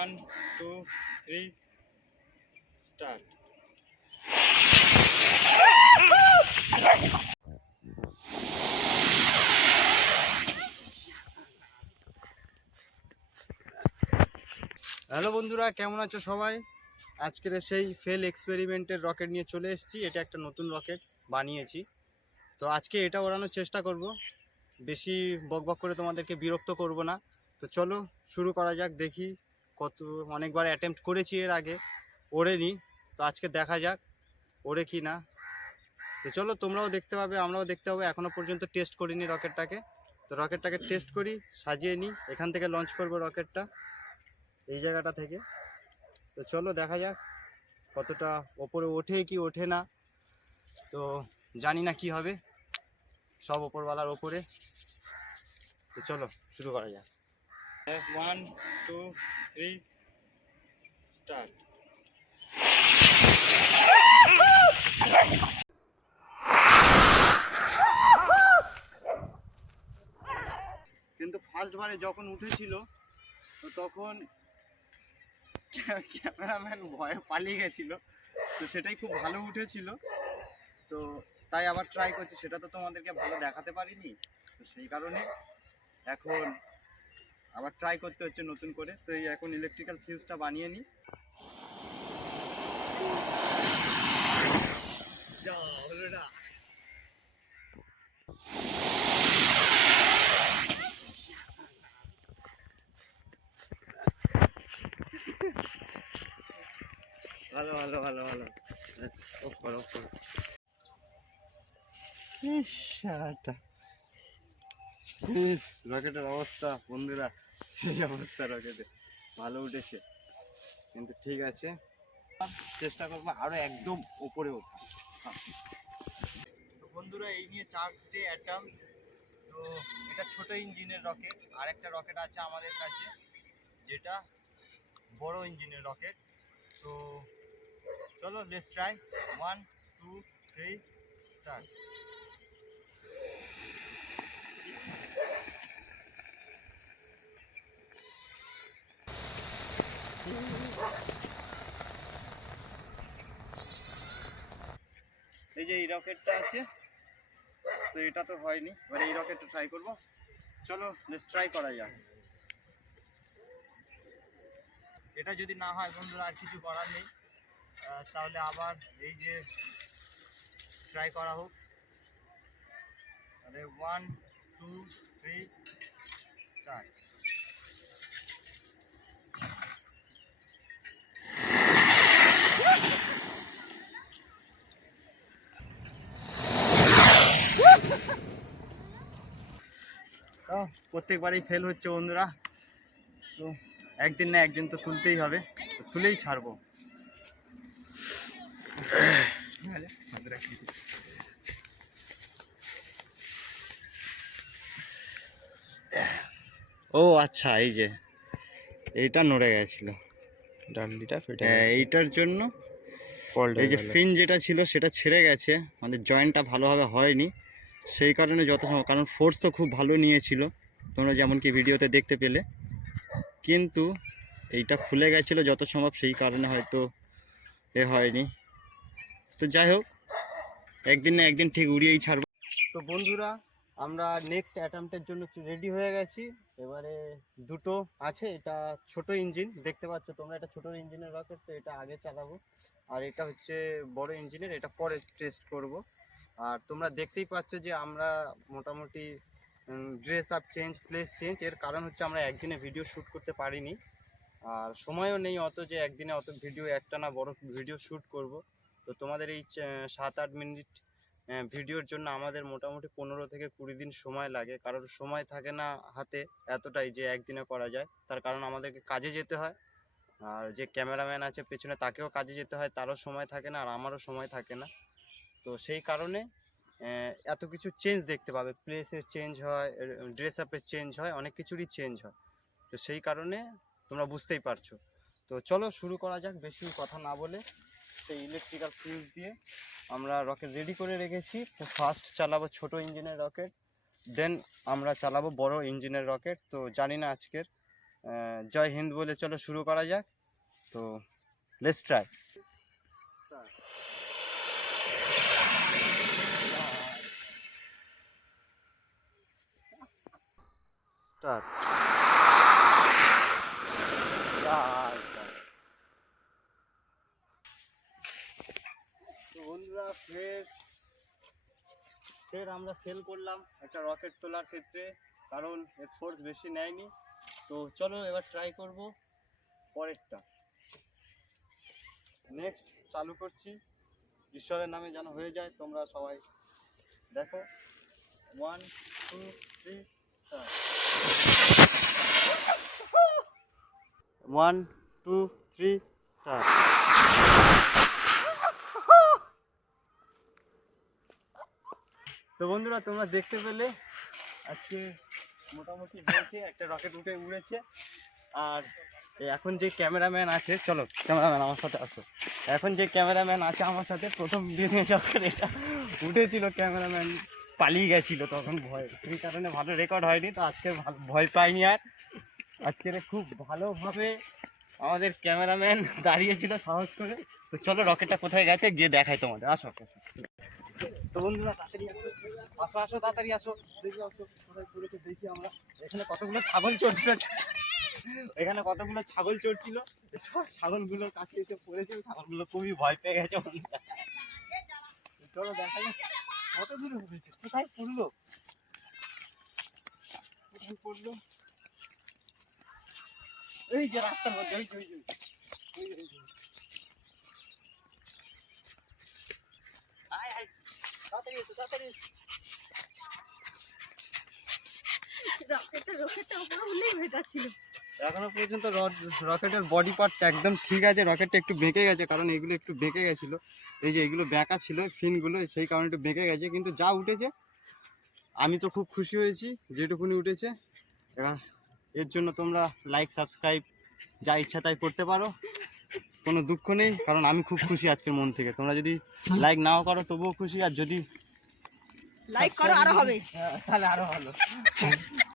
One two three start hello বন্ধুরা, কেমন আছো সবাই? আজকের সেই ফেল এক্সপেরিমেন্টের রকেট নিয়ে চলে এসেছি। এটা একটা নতুন রকেট বানিয়েছি। তো আজকে এটা ওড়ানোর চেষ্টা করব। বেশি বকবক করে তোমাদেরকে বিরক্ত করব না। তো চলো, শুরু করা যাক, দেখি কত, অনেকবার অ্যাটেম্প্ট করেছি এর আগে ওড়ে নি তো আজকে দেখা যাক, ওড়ে কি না। তো চলো, তোমরাও দেখতে পাবে, আমরাও দেখতে পাবো। এখনও পর্যন্ত টেস্ট করিনি রকেটটাকে। তো রকেটটাকে টেস্ট করি, সাজিয়ে নিই। এখান থেকে লঞ্চ করব রকেটটা, এই জায়গাটা থেকে। তো চলো, দেখা যাক কতটা ওপরে ওঠে কি ওঠে না। তো জানি না কি হবে, সব ওপরওয়ালার ওপরে। তো চলো, শুরু করা যাক। ওয়ান টু থ্রি স্টার্ট কিন্তু ফার্স্ট বারে যখন উঠেছিল, তো তখন ক্যামেরাম্যান ভয়ে পালিয়ে গেছিল। তো সেটাই খুব ভালো উঠেছিল। তো তাই আবার ট্রাই করছি। সেটা তো তোমাদেরকে ভালো দেখাতে পারিনি। তো সেই কারণে এখন আবার ট্রাই করতে হচ্ছে নতুন করে। তো এই এখন ইলেকট্রিক্যাল ফিউজটা বানিয়ে নিই। ভালো ভালো ভালো ভালো। অফ করো অফ রকেটের অবস্থা, বন্ধুরা, এই অবস্থা রকেটে। ভালো উঠেছে। কিন্তু ঠিক আছে, চেষ্টা করব আরও একদম উপরে ওঠা। তো বন্ধুরা, এই নিয়ে চারটে অ্যাটাম তো এটা ছোট ইঞ্জিনের রকেট আর একটা রকেট আছে আমাদের কাছে, যেটা বড় ইঞ্জিনের রকেট। তো চলো let's try one two three start এই যে এই রকেটটা আছে, তো এটা তো হয়নি, এবার এই রকেটটা ট্রাই করব। চলো ট্রাই করা যাক। এটা যদি না হয়, বন্ধুরা, আর কিছু করার নেই। তাহলে আবার এই যে ট্রাই করা হোক। তাহলে ওয়ান টু থ্রি স্টার্ট তো প্রত্যেকবারই ফেল হচ্ছে বন্ধুরা। তো একদিন না একদিন তো তুলতেই হবে। তো তুলেই ছাড়বো। ও আচ্ছা এই যে এইটা নড়ে গেছিল। ডান্ডিটা ফেটে হ্যাঁ, এইটার জন্য এই যে ফিন যেটা ছিল সেটা ছেড়ে গেছে। আমাদের জয়েন্টটা ভালোভাবে হয়নি। সেই কারণে যত কারণ ফোর্স তো খুব ভালো নিয়েছিল। তোমরা যেমন কি ভিডিওতে দেখতে পেলে। কিন্তু এইটা খুলে গেছিল যত সম্ভব, সেই কারণে হয়তো এ হয়নি। তো যাই হোক, একদিন না একদিন ঠিক উড়িয়েই ছাড়বো। তো বন্ধুরা, আমরা নেক্সট অ্যাটেম্পটের জন্য রেডি হয়ে গেছি। এবারে দুটো আছে, এটা ছোট ইঞ্জিন দেখতে পাচ্ছ তোমরা, এটা ছোট ইঞ্জিনের রকেট তো এটা আগে চালাবো। আর এটা হচ্ছে বড় ইঞ্জিনের এটা পরে টেস্ট করব। আর তোমরা দেখতেই পাচ্ছ যে আমরা মোটামুটি dress up change place change এর কারণ হচ্ছে আমরা একদিনে ভিডিও শ্যুট করতে পারিনি। আর সময়ও নেই অত যে একদিনে অত ভিডিও একটা না বড় ভিডিও শ্যুট করব। তো তোমাদের এই সাত আট মিনিট ভিডিওর জন্য আমাদের মোটামুটি পনেরো থেকে কুড়ি দিন সময় লাগে। কারণ সময় থাকে না হাতে এতটাই যে একদিনে করা যায়। তার কারণ আমাদেরকে কাজে যেতে হয়। আর যে ক্যামেরাম্যান আছে পেছনে, তাকেও কাজে যেতে হয়। তারও সময় থাকে না, আর আমারও সময় থাকে না। তো সেই কারণে এত কিছু চেঞ্জ দেখতে পাবে। প্লেসের চেঞ্জ হয় ড্রেস আপের চেঞ্জ হয়, অনেক কিছুরই চেঞ্জ হয়। তো সেই কারণে তোমরা বুঝতেই পারছ। তো চলো শুরু করা যাক, বেশি কথা না বলে। সেই ইলেকট্রিক্যাল ফিউজ দিয়ে আমরা রকেট রেডি করে রেখেছি। ফার্স্ট চালাবো ছোট ইঞ্জিনের রকেট দেন আমরা চালাবো বড় ইঞ্জিনের রকেট তো জানি না আজকের। জয় হিন্দ বলে চলো শুরু করা যাক। তো লেটস ট্রাই স্টার্ট বন্ধুরা, ফের ফের আমরা সেল করলাম একটা রকেট তোলার ক্ষেত্রে, কারণ এর ফোর্স বেশি নেয়নি। তো চলো এবার ট্রাই করব পরেরটা। নেক্সট চালু করছি। ঈশ্বরের নামে যেন হয়ে যায়, তোমরা সবাই দেখো। One two three one two three তো বন্ধুরা, তোমরা দেখতে পেলে আজকে মোটামুটি হয়েছে, একটা রকেট উঠে উড়েছে। আর এখন যে ক্যামেরাম্যান আছে, চলো ক্যামেরাম্যান আমার সাথে আসো। এখন যে ক্যামেরাম্যান আছে আমার সাথে, প্রথম দিনে যখন এটা উঠেছিল ক্যামেরাম্যান পালিয়ে গেছিল তখন ভয়। সেই কারণে ভালো রেকর্ড হয়নি, তো আজকে ভয় পাইনি আর। আজকে খুব ভালোভাবে আমাদের ক্যামেরাম্যান দাঁড়িয়েছিল সাহস করে। তো চলো রকেটটা কোথায় গেছে গিয়ে দেখাই তোমাদের। আসো। তো বন্ধুরা, তাড়াতাড়ি আসো। আসো তাড়াতাড়ি আসো। দেখি আসো দেখি আমরা। এখানে কতগুলো ছাগল চড়ছিল। এখানে কতগুলো ছাগল চড়ছিল। সব ছাগলগুলোর কাছে এসে পড়েছে। ছাগলগুলো খুবই ভয় পেয়ে গেছে। চলো দেখা যাক। কত দূরে কোথায় পড়ল রাস্তার মধ্যে। আয়, আয়, তাড়াতাড়ি এসো, তাড়াতাড়ি। রকেটটা রকেটটা উপরে উঠলেই ছিল এখনও পর্যন্ত রকেটের বডি পার্ট একদম ঠিক আছে রকেটটা একটু বেঁকে গেছে কারণ এগুলো একটু বেঁকে গেছিল। এই যে এগুলো বেঁকা ছিল ফিনগুলো সেই কারণে একটু বেঁকে গেছে কিন্তু যা উঠেছে আমি তো খুব খুশি হয়েছি যেটুকুনি উঠেছে। এবার এর জন্য তোমরা লাইক সাবস্ক্রাইব যা ইচ্ছা তাই করতে পারো কোনো দুঃখ নেই কারণ আমি খুব খুশি আজকের মন থেকে। তোমরা যদি লাইক নাও করো তবুও খুশি আর যদি লাইক করো আরও হবে। হ্যাঁ, তাহলে আরও ভালো।